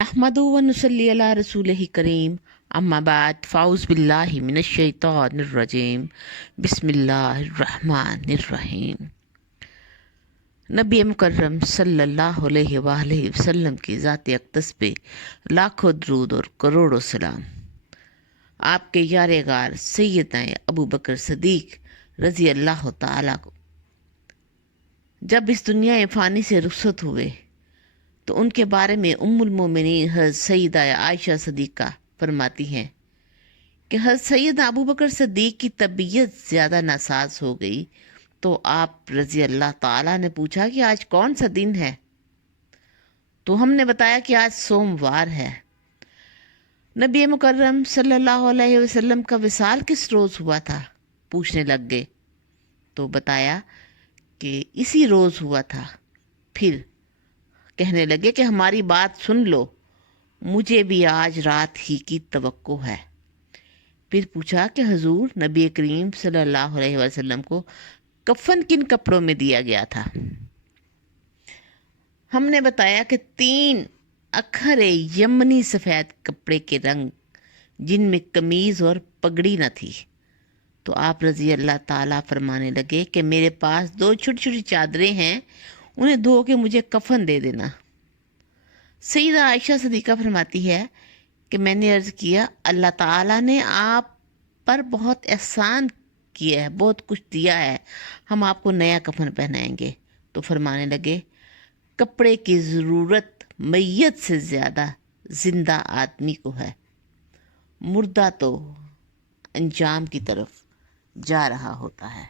अहमदु व नुसल्ली अला रसूलिही करीम अम्मा बाद फ़ाउज़ बिल्लाहि मिनश शैतानिर रजीम बिस्मिल्लाहिर रहमानिर रहीम। नबी मुकर्रम सल्लल्लाहु अलैहि वसल्लम की ज़ात अक़दस पे लाखों दरूद और करोड़ों सलाम। आपके यारे गार सैयदना अबू बकर सदीक रज़ी अल्लाह तआला को जब इस दुनिया फ़ानी से रुखसत हुए तो उनके बारे में उम्मुल मोमिनीन हज़रत सैयदा आयशा सदीक़ा फरमाती हैं कि हज़रत सैयदना अबू बकर सदीक की तबीयत ज़्यादा नासाज हो गई तो आप रज़ी अल्लाह ताला ने पूछा कि आज कौन सा दिन है। तो हमने बताया कि आज सोमवार है। नबी मुकर्रम सल्लल्लाहु अलैहि वसल्लम का विसाल किस रोज़ हुआ था पूछने लग गए तो बताया कि इसी रोज़ हुआ था। फिर कहने लगे कि हमारी बात सुन लो, मुझे भी आज रात ही की तवक्को है। फिर पूछा कि हुजूर नबी करीम सल्लल्लाहु अलैहि वसल्लम को कफन किन कपड़ों में दिया गया था। हमने बताया कि 3 अखरे यमनी सफ़ेद कपड़े के रंग जिनमें कमीज़ और पगड़ी न थी। तो आप रज़ी अल्लाह ताला फरमाने लगे कि मेरे पास 2 छोटी छोटी चादरें हैं, उन्हें धो के मुझे कफन दे देना। सैयदा आयशा सदीक़ा फरमाती है कि मैंने अर्ज़ किया, अल्लाह ताला ने आप पर बहुत एहसान किया है, बहुत कुछ दिया है, हम आपको नया कफन पहनाएंगे। तो फरमाने लगे, कपड़े की ज़रूरत मैयत से ज़्यादा ज़िंदा आदमी को है, मुर्दा तो अंजाम की तरफ जा रहा होता है।